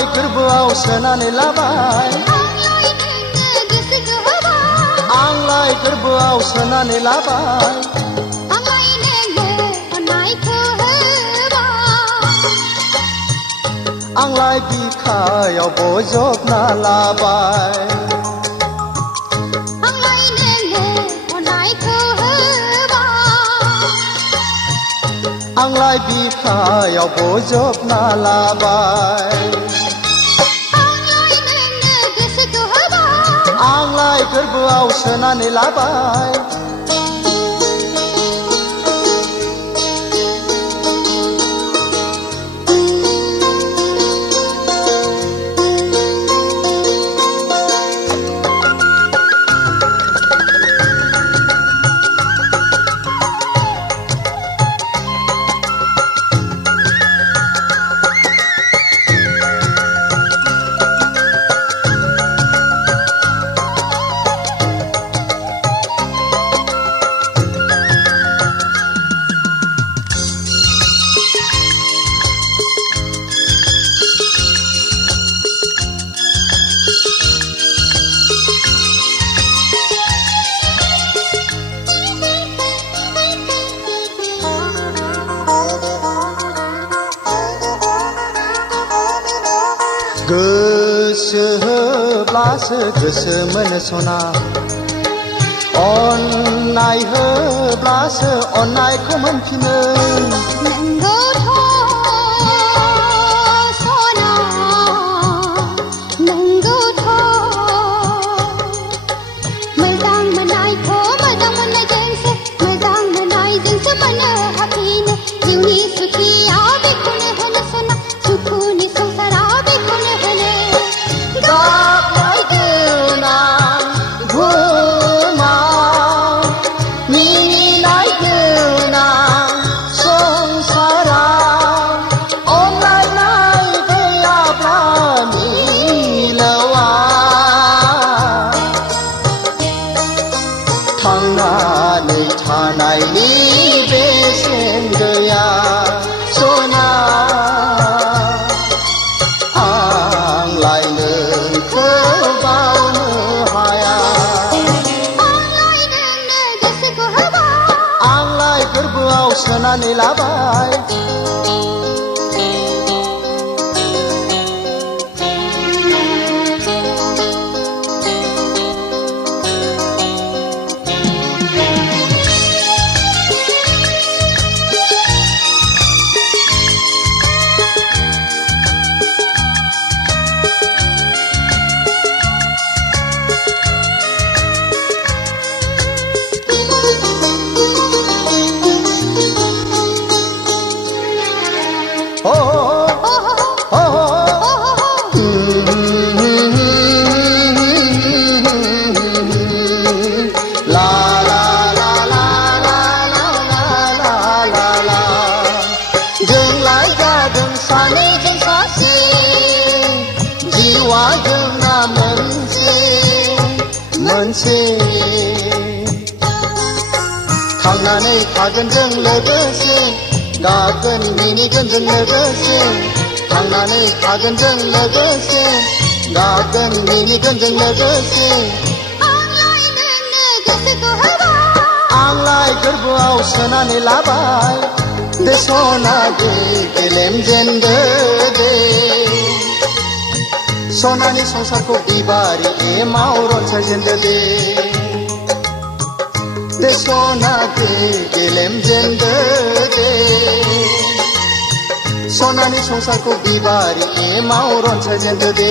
आंलाय गोरबोआव सोनानै लाबाय आंलाय गोरबोआव सोनानै लाबाय आंलाय बिखायाव बजबना लाबाय आंलाय बिखायाव बजबना लाबाय आंलाय गोरबोआव सोनानै लाबाय गोसो होब्लासो गोसो मोनो सना अननाय होब्लासो अननायखौ मोनफिनो थांनानै थानायनि बेसेन गैया सना आंलाय नोंखौ बावनो हाया आंलाय गोरबोआव सोनानै लाबाय थांनानै थागोन जों लोगोसे गागोन मिनिगोन जों लोगोसे थांनानै थागोन जों लोगोसे गागोन मिनिगोन जों लोगोसे आंलाय गोरबोआव सोनानै लाबाय दे सना दे गेलेम जेनदो दे सनानि संसारखौ बिबारि एमाव रनसायजेनदो दे दे सना दे गेलेम जेनदो दे सनानि संसारखौ बिबारि एमाव रनसायजेनदो दे